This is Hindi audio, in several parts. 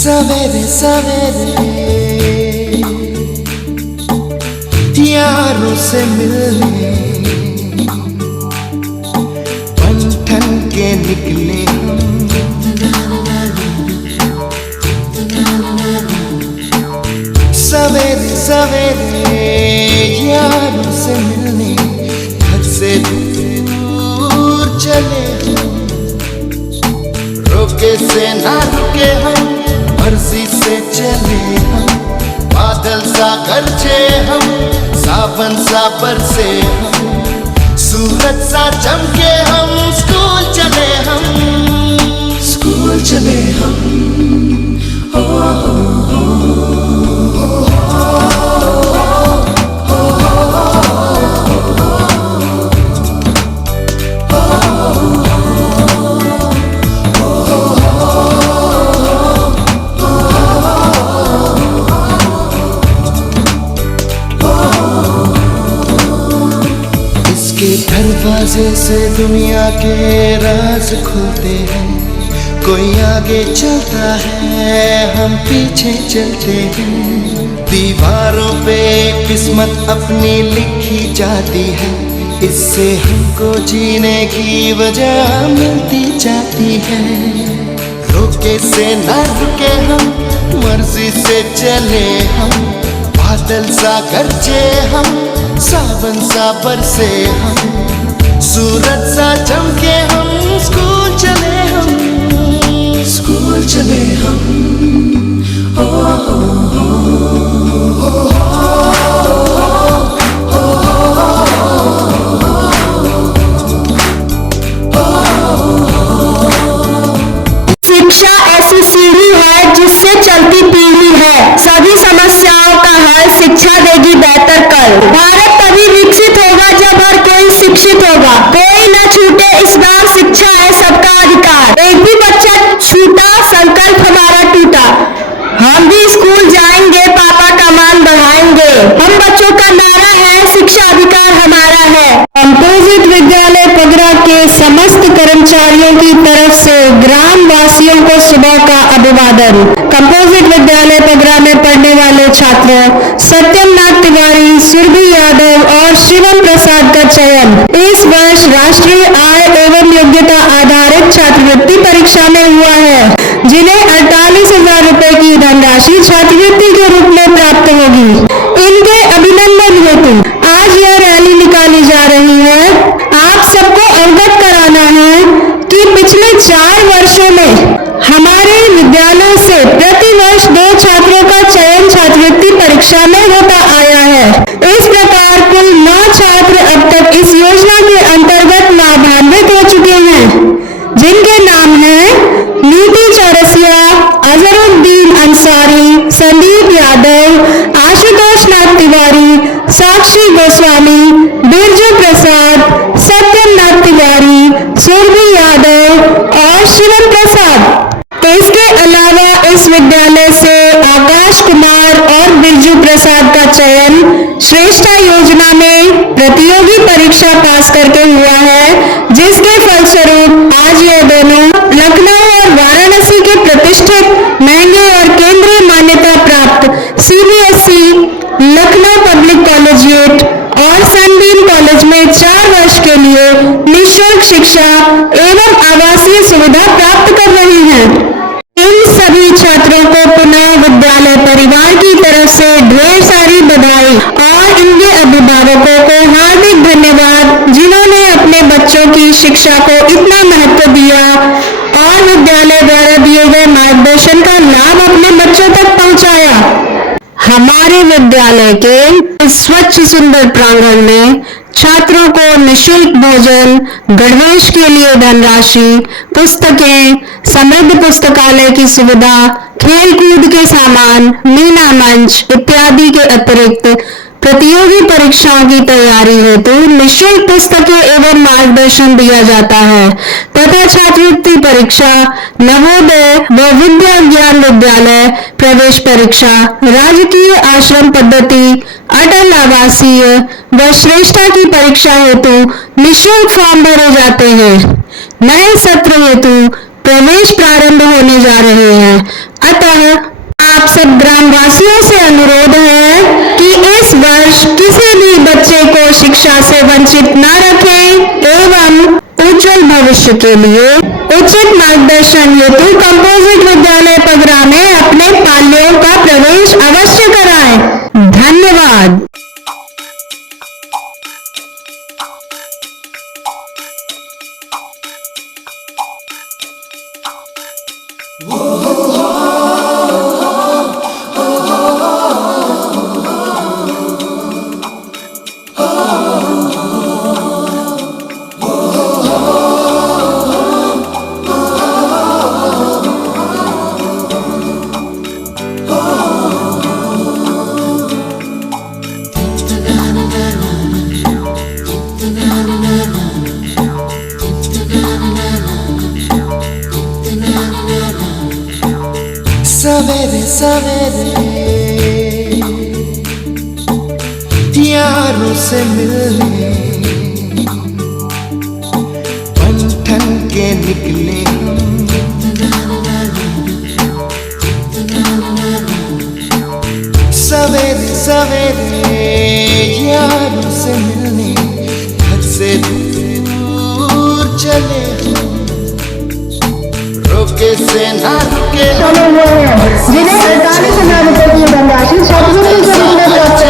सवेरे सवेरे यारों से मिलने बन ठन के निकले सवेरे सवेरे यारों से मिलने घर से दूर चले रोके से ना रुके हम मर्जी से चले हम बादल सा गरजे हम सावन सा बरसे हम सूरज सा चमके हम स्कूल चले हम हो, दरवाजे से दुनिया के राज खुलते हैं कोई आगे चलता है हम पीछे चलते हैं दीवारों पे किस्मत अपनी लिखी जाती है इससे हमको जीने की वजह मिलती जाती है रोके से ना रुके हम मर्जी से चले हम बादल सा गरजे हम सावन सा बरसे हम सूरज सा चमके हम स्कूल चले हम हो, शिक्षा ऐसी सीढ़ी है जिससे चलती पीढ़ी है सभी समस्याओं का हल शिक्षा देगी बेहतर कल भारत तभी विकसित होगा जब हर कोई शिक्षित होगा कोई न छूटे इस बार शिक्षा है सबका अधिकार एक भी बच्चा छूटा संकल्प हमारा टूटा हम भी स्कूल जाएंगे पापा का मान बढ़ाएंगे हम बच्चों का नारा है शिक्षा अधिकार हमारा है कंपोजिट विद्यालय पगरा के समस्त कर्मचारियों की तरफ से ग्राम वासियों को सुबह का अभिवादन कंपोजिट विद्यालय पगरा में पढ़ने वाले छात्रों सत्यम नाथ तिवारी सुरभि यादव और शिवम प्रसाद का चयन इस वर्ष राष्ट्रीय आय एवं योग्यता आधारित छात्रवृत्ति परीक्षा में हुआ है जिन्हें 48,000 रुपए की धनराशि छात्रवृत्ति के रूप में प्राप्त होगी इनके अभिनंदन हेतु आज यह रैली निकाली जा रही है आप सबको अवगत कराना है कि पिछले 4 वर्षों में हमारे विद्यालय से प्रति वर्ष 2 छात्रों का चयन छात्रवृत्ति परीक्षा में होता आया है इस प्रकार कुल 9 छात्र अब तक इस योजना के अंतर्गत लाभान्वित हो चुके हैं जिनके नाम है नीति चौरसिया अजरुद्दीन अंसारी संदीप यादव आशुतोष नाथ तिवारी साक्षी गोस्वामी बिरजू प्रसाद सत्यम नाथ तिवारी सुरभि यादव और शिवम प्रसाद इसके अलावा इस विद्यालय से आकाश कुमार और बिरजू प्रसाद का चयन श्रेष्ठा योजना में प्रतियोगी परीक्षा पास करके हुआ है जिसके फलस्वरूप आज ये दोनों लखनऊ और वाराणसी के प्रतिष्ठित महंगे और केंद्रीय मान्यता प्राप्त CBSE लखनऊ पब्लिक कॉलेजिएट और सनबीम कॉलेज में 4 वर्ष के लिए निःशुल्क शिक्षा एवं आवासीय सुविधा प्राप्त कर रही हैं। इन सभी छात्रों को पुनः विद्यालय परिवार की तरफ से ढेर सारी बधाई और इनके अभिभावकों को हार्दिक धन्यवाद जिन्होंने अपने बच्चों की शिक्षा को इतना महत्व दिया और विद्यालय द्वारा दिए गए मार्गदर्शन का लाभ अपने बच्चों तक पहुंचाया। हमारे विद्यालय के स्वच्छ सुंदर प्रांगण में छात्रों को निःशुल्क भोजन, गणवेश के लिए धनराशि, पुस्तकें, समृद्ध पुस्तकालय की सुविधा, खेल कूद के सामान, मीना मंच इत्यादि के अतिरिक्त प्रतियोगी परीक्षाओं की तैयारी हेतु निःशुल्क पुस्तकें एवं मार्गदर्शन दिया जाता है तथा छात्रवृत्ति परीक्षा, नवोदय व विद्या ज्ञान विद्यालय प्रवेश परीक्षा, राजकीय आश्रम पद्धति, अटल आवासीय व श्रेष्ठा की परीक्षा हेतु निःशुल्क फॉर्म भरे जाते हैं। नए सत्र हेतु प्रवेश प्रारंभ होने जा रहे हैं, अतः आप सब ग्रामवासियों से अनुरोध है कि इस वर्ष किसी भी बच्चे को शिक्षा से वंचित न रखें एवं उज्जवल भविष्य के लिए उचित मार्गदर्शन हेतु कंपोजिट विद्यालय पगरा में अपने पाल्यों का प्रवेश अवश्य कराएं। धन्यवाद। सवेरे सवेरे यारों से मिलने बंधन के निकले सवेरे सवेरे यारों से मिलने घर से दूर चले रोके से ना रुके जिन्हें 48,000 रुपए की धनराशि छात्रवृत्ति के रूप में प्राप्त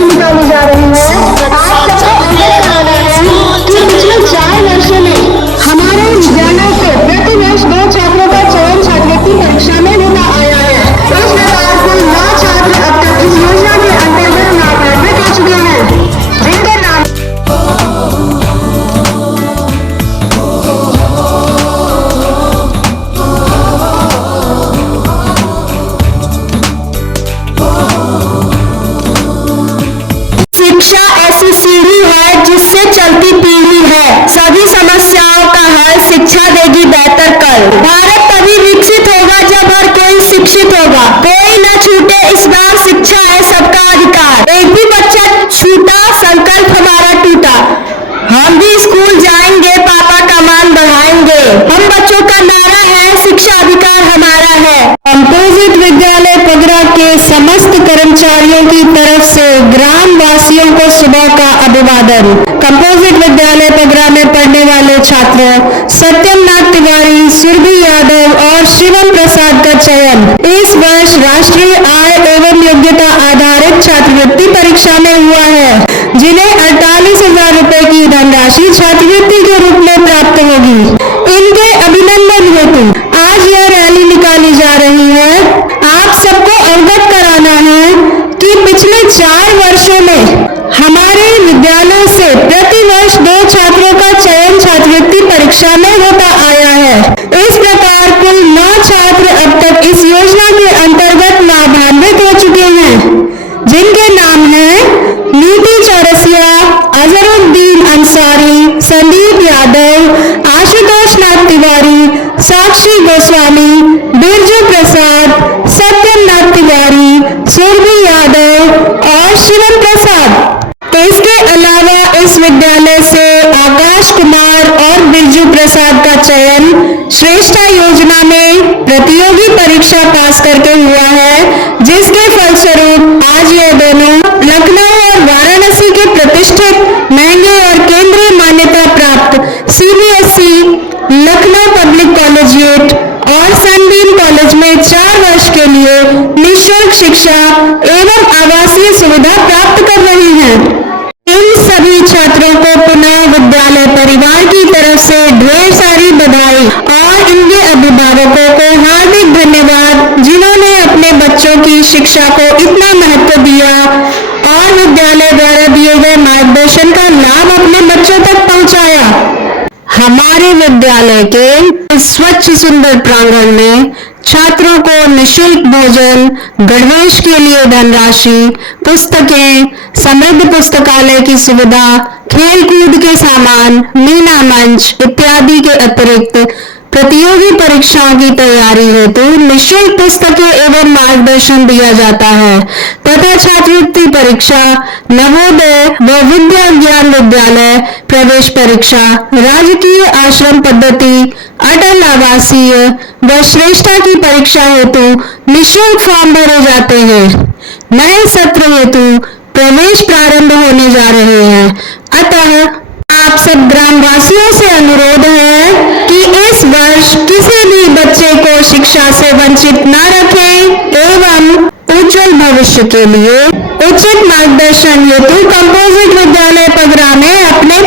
होगी उनका अभिनंदन नहीं। आज यह रैली निकाली जा रही है। आप सबको अवगत कराना है कि पिछले 4 वर्षों में हमारे विद्यालय से प्रति वर्ष 2 छात्रों का चयन छात्रवृत्ति परीक्षा में होता आया है। इस प्रकार कुल 9 छात्र अब तक इस योजना के अंतर्गत नामांकित हो चुके हैं, जिनके नाम शिक्षा ऐसी सीढ़ी है जिससे चलती पीढ़ी है। सभी समस्याओं का हल शिक्षा देगी बेहतर कल। भारत तभी विकसित होगा जब हर कोई शिक्षित होगा। कोई न छूटे इस बार, शिक्षा है सबका अधिकार। एक भी बच्चा छूटा संकल्प हमारा टूटा। हम भी स्कूल जाएंगे, पापा का मान बढ़ाएंगे। हम बच्चों का नारा है शिक्षा अधिकार हमारा है। कंपोजिट विद्यालय पगरा के समस्त कर्मचारियों की तरफ से ग्राम वासियों को सुबह का अभिवादन। कंपोजिट विद्यालय पगरा में पढ़ने वाले छात्रों सत्यम नाथ तिवारी, सुरभि यादव और शिवम प्रसाद का चयन इस वर्ष राष्ट्रीय आय एवं योग्यता आधारित छात्रवृत्ति परीक्षा में हुआ है, जिन्हें 48,000 रुपए की धनराशि छात्रवृत्ति के रूप में प्राप्त होगी। इनके अभिनंदन हेतु आज यह रैली निकाली जा रही है। आप सबको अवगत कराना है कि पिछले 4 वर्षों में हमारे विद्यालय से प्रति वर्ष 2 छात्रों का चयन छात्रवृत्ति परीक्षा में होता आया है। इस प्रकार कुल 9 छात्र अब तक इस योजना के अंतर्गत लाभान्वित हो चुके हैं, जिनके नाम हैं नीति चौरसिया, अजरुद्दीन अंसारी, संदीप यादव, आशुतोष नाथ तिवारी, साक्षी गोस्वामी, बिरजू प्रसाद, सत्यम नाथ तिवारी, सुरभि यादव और शिवम प्रसाद। इसके अलावा इस विद्यालय से आकाश कुमार और बिरजू प्रसाद का चयन श्रेष्ठा योजना में प्रतियोगी परीक्षा पास करके हुआ है, जिसके फलस्वरूप आज ये दोनों लखनऊ और वाराणसी के प्रतिष्ठित महंगे और केंद्रीय मान्यता प्राप्त CBSE लखनऊ पब्लिक कॉलेजिएट और सनबीम कॉलेज में 4 वर्ष के लिए निःशुल्क शिक्षा एवं आवासीय सुविधा प्राप्त कर रही हैं। इन सभी छात्रों को पुनः विद्यालय परिवार की तरफ से ढेर सारी बधाई और इनके अभिभावकों को हार्दिक धन्यवाद, जिन्होंने अपने बच्चों की शिक्षा को इतना महत्व दिया और विद्यालय के इस स्वच्छ सुंदर प्रांगण में छात्रों को निःशुल्क भोजन, गणवेश के लिए धनराशि, पुस्तकें, समृद्ध पुस्तकालय की सुविधा, खेल कूद के सामान, मीना मंच इत्यादि के अतिरिक्त प्रतियोगी परीक्षाओं की तैयारी हेतु निःशुल्क पुस्तकें एवं मार्गदर्शन दिया जाता है तथा छात्रवृत्ति परीक्षा, नवोदय व विद्या ज्ञान विद्यालय प्रवेश परीक्षा, राजकीय आश्रम पद्धति, अटल आवासीय व श्रेष्ठता की परीक्षा हेतु निःशुल्क फॉर्म भरे जाते हैं। नए सत्र हेतु प्रवेश प्रारंभ होने जा रहे हैं, अतः आप सब ग्रामवासियों से अनुरोध है कि इस वर्ष किसी भी बच्चे को शिक्षा से वंचित न रखें एवं उज्जवल भविष्य के लिए उचित मार्गदर्शन हेतु कंपोजिट विद्यालय पगरा में अपने